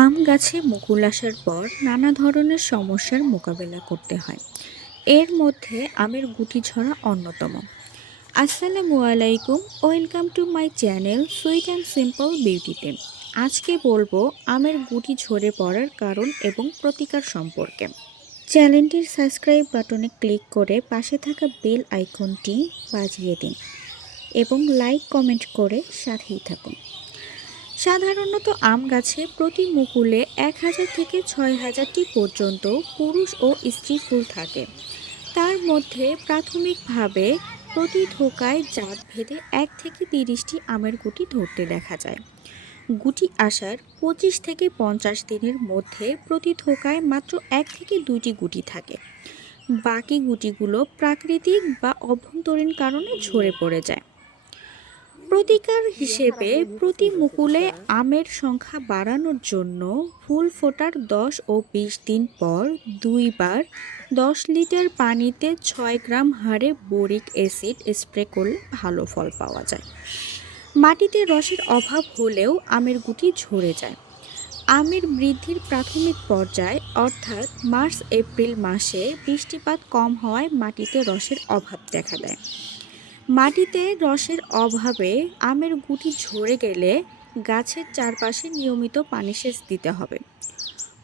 আম গাছে মুকুল আসার পর নানা ধরনের সমস্যার মোকাবেলা করতে হয়। এর মধ্যে আমের গুটি ঝরা অন্যতম। আসসালামু আলাইকুম, welcome to my channel sweet and simple বিউটিতে। আজকে বলবো আমের গুটি ঝরে পড়ার কারণ এবং প্রতিকার সম্পর্কে। চ্যানেলটির সাবস্ক্রাইব বাটনে ক্লিক করে পাশে থাকা বেল আইকনটি বাজিয়ে দিন এবং লাইক কমেন্ট করে সাথেই থাকুন। সাধারণত আম গাছে প্রতি মুকুলে ১,০০০ থেকে ৬,০০০টি পর্যন্ত পুরুষ ও স্ত্রী ফুল থাকে। তার মধ্যে প্রাথমিকভাবে প্রতি থোকায় জাত ভেদে ১ থেকে ৩০টি আমের গুটি ধরতে দেখা যায়। গুটি আসার ২৫ থেকে ৫০ দিনের মধ্যে প্রতি থোকায় মাত্র ১ থেকে ২টি গুটি থাকে। বাকি গুটিগুলো প্রাকৃতিক বা অভ্যন্তরীণ কারণে ঝরে পড়ে যায়। প্রতিকার হিসেবে প্রতি মুকুলে আমের সংখ্যা বাড়ানোর জন্য ফুল ফোটার ১০ ও ২০ দিন পর ২ বার ১০ লিটার পানিতে ৬ গ্রাম হারে বোরিক অ্যাসিড স্প্রে করলে ভালো ফল পাওয়া যায়। মাটিতে রসের অভাব হলেও আমের গুটি ঝরে যায়। আমের বৃদ্ধির প্রাথমিক পর্যায় অর্থাৎ মার্চ এপ্রিল মাসে বৃষ্টিপাত কম হওয়ায় মাটিতে রসের অভাব দেখা দেয়। মাটিতে রসের অভাবে আমের গুটি ঝরে গেলে গাছের চারপাশে নিয়মিত পানি সেচ দিতে হবে।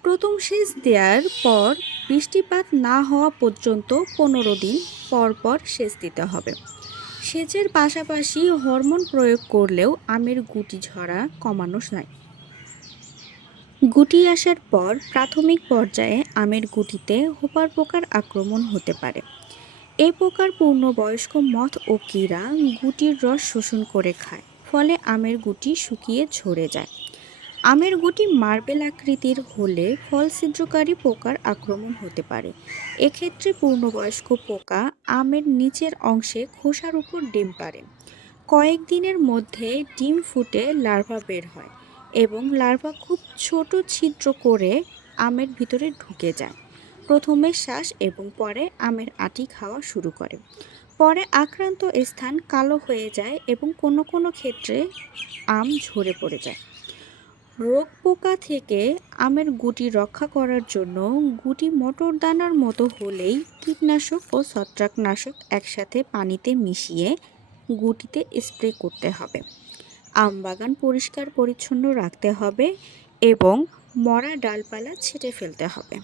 প্রথম সেচ দেওয়ার পর বৃষ্টিপাত না হওয়া পর্যন্ত ১৫ দিন পর পর সেচ দিতে হবে। সেচের পাশাপাশি হরমোন প্রয়োগ করলেও আমের গুটি ঝরা কমানো যায়। গুটি আসার পর প্রাথমিক পর্যায়ে আমের গুটিতে হোপার পোকার আক্রমণ হতে পারে। এই পোকার পূর্ণবয়স্ক মথ ও কীরা গুটির রস শোষণ করে খায়, ফলে আমের গুটি শুকিয়ে ঝরে যায়। আমের গুটি মার্বেল আকৃতির হলে ফল ছিদ্রকারী পোকার আক্রমণ হতে পারে। এক্ষেত্রে পূর্ণবয়স্ক পোকা আমের নিচের অংশে খোসার উপর ডিম পাড়ে। কয়েকদিনের মধ্যে ডিম ফুটে লার্ভা বের হয় এবং লার্ভা খুব ছোট ছিদ্র করে আমের ভিতরে ঢুকে যায়। প্রথমে শ্বাস এবং পরে আমের আটি খাওয়া শুরু করে। পরে আক্রান্ত স্থান কালো হয়ে যায় এবং কোনো কোনো ক্ষেত্রে আম ঝরে পড়ে যায়। রোগ পোকা থেকে আমের গুটি রক্ষা করার জন্য গুটি মটর দানার মতো হলেই কীটনাশক ও ছত্রাকনাশক একসাথে পানিতে মিশিয়ে গুটিতে স্প্রে করতে হবে। আম বাগান পরিষ্কার পরিচ্ছন্ন রাখতে হবে এবং মরা ডালপালা ছেঁটে ফেলতে হবে।